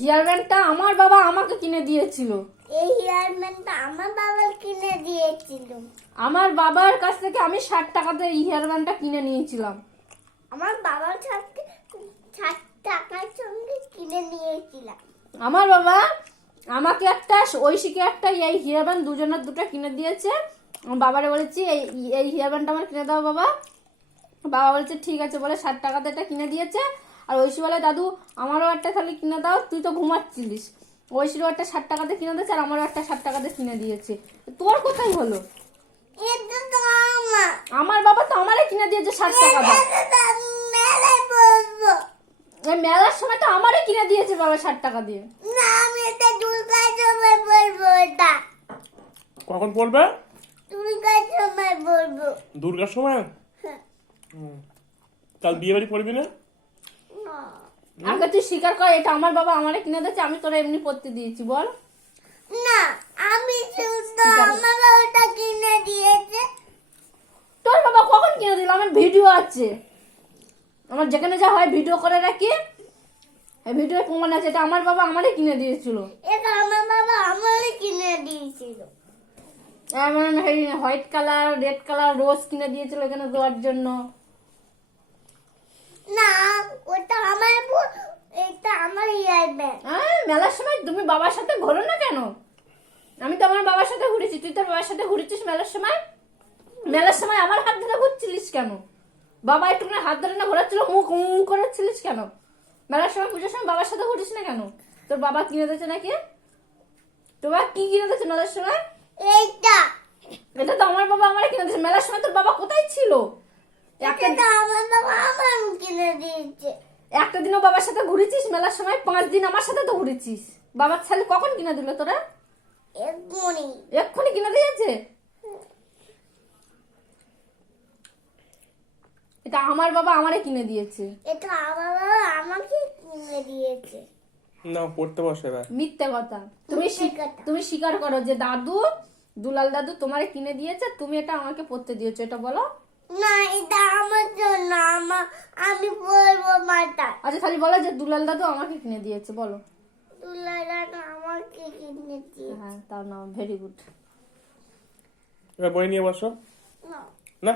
Hair ব্যান্ডটা আমার বাবা আমাকে কিনে দিয়েছিল। এই হেয়ার ব্যান্ডটা আমার বাবা কিনে দিয়েছিল। আমার বাবার কাছ থেকে আমি 60 টাকাতে এই হেয়ার ব্যান্ডটা কিনে নিয়েছিলাম। আমার বাবার সাথে 60 টাকার সঙ্গে কিনে নিয়েছিলাম। আমার বাবা আমাকে একটা, ঐশীকে একটা এই হেয়ার ব্যান্ড দুজনের দুটো কিনে দিয়েছে। আমার বাবারে বলেছি এই হেয়ার ব্যান্ডটা আমার কিনে দাও বাবা। বাবা বলেছে ঠিক আছে বলে 60 টাকাতে এটা কিনে দিয়েছে। আর ঐশী বলে দাদু আমারও একটা তাহলে কিনে দাও, তুই তো ঘুমাচ্ছিলিস। ঐশীরও একটা 60 টাকাতে কিনে দিয়েছে আর আমারও একটা 60 টাকাতে কিনে দিয়েছে। তোর কোথায় হলো? এটা তো আমার। আমার বাবা তো আমারে কিনে দিয়েছে 60 টাকা দাও। এটা মেলায় বলবো। এই মেলার সময় তো আমারে কিনে দিয়েছে বাবা 60 টাকা দিয়ে। না আমি এটা দুর্গার সময় বলবো। এটা কখন পড়বে? দুর্গার সময় বলবো। দুর্গার সময়? কাল বিয়ে বাড়ি পড়বি না? আগে তুই স্বীকার কর এটা আমার বাবা আমারে কিনে দিয়েছে, আমি তোরা এমনি পড়তে দিয়েছি বল। না আমি শুধু আমার ওটা কিনে দিয়েছে। তোর বাবা কখন কিনে দিল? আমার ভিডিও আছে, আমার যেখানে যা হয় ভিডিও করে রাখি, এই ভিডিও প্রমাণ আছে এটা আমার বাবা আমারে কিনে দিয়েছিল। এটা আমার বাবা আমারই কিনে দিয়েছিল। এমন হোয়াইট কালার রেড কালার রোজ কিনে দিয়েছিল এখানে দেওয়ার জন্য। না ওটা আমার এটা আমার ইয়ার ব্যাগ। মেলার সময় তুমি বাবার সাথে ঘোরো না কেন? আমি তো আমার বাবার সাথে ঘুরেছি, তুই তোর বাবার সাথে ঘুরেছিস মেলার সময়? মেলার সময় আমার হাত ধরে ঘুরছিলিস কেন? বাবা একটুখানি হাত ধরে না ঘোরাচ্ছিল, মুখ করেছিলিস কেন? মেলার সময় পুজোর সময় বাবার সাথে ঘুরিস না কেন? তোর বাবা কিনে দিয়েছে নাকি? তোর বাবা কি কিনে দিয়েছে মেলার সময়? এইটা এটা তো আমার বাবা আমারে কিনে দিয়েছে। মেলার সময় তোর বাবা কোথায় ছিল? এটা আমার বাবা আমার কিনে দিয়েছে। একটা দিনও বাবার সাথে ঘুরেছিস মেলার সময়? 5 দিন আমার সাথে তো ঘুরেছিস। বাবার ছেলে কখন কিনে দিল তোরা? এক্ষুনি কিনে দিয়েছে। এটা আমার বাবা আমারে কিনে দিয়েছে। এটা আমার বাবা আমাকে কিনে দিয়েছে। না পড়তে বসে এবার। মিথ্যে কথা। তুমি স্বীকার করো যে দাদু, দুলাল দাদু তোমারে কিনে দিয়েছে, তুমি এটা আমাকে পড়তে দিয়েছো, এটা বলো। না এটা আমার জন্য আমি বলবো মাটা। আচ্ছা খালি বলো যে দুলাল দাদু আমাকে কিনে দিয়েছে, বলো। দুলালা আমাকে কিনে দিয়েছে। হ্যাঁ তাও না, ভেরি গুড। এবার বই নিয়ে বসো। না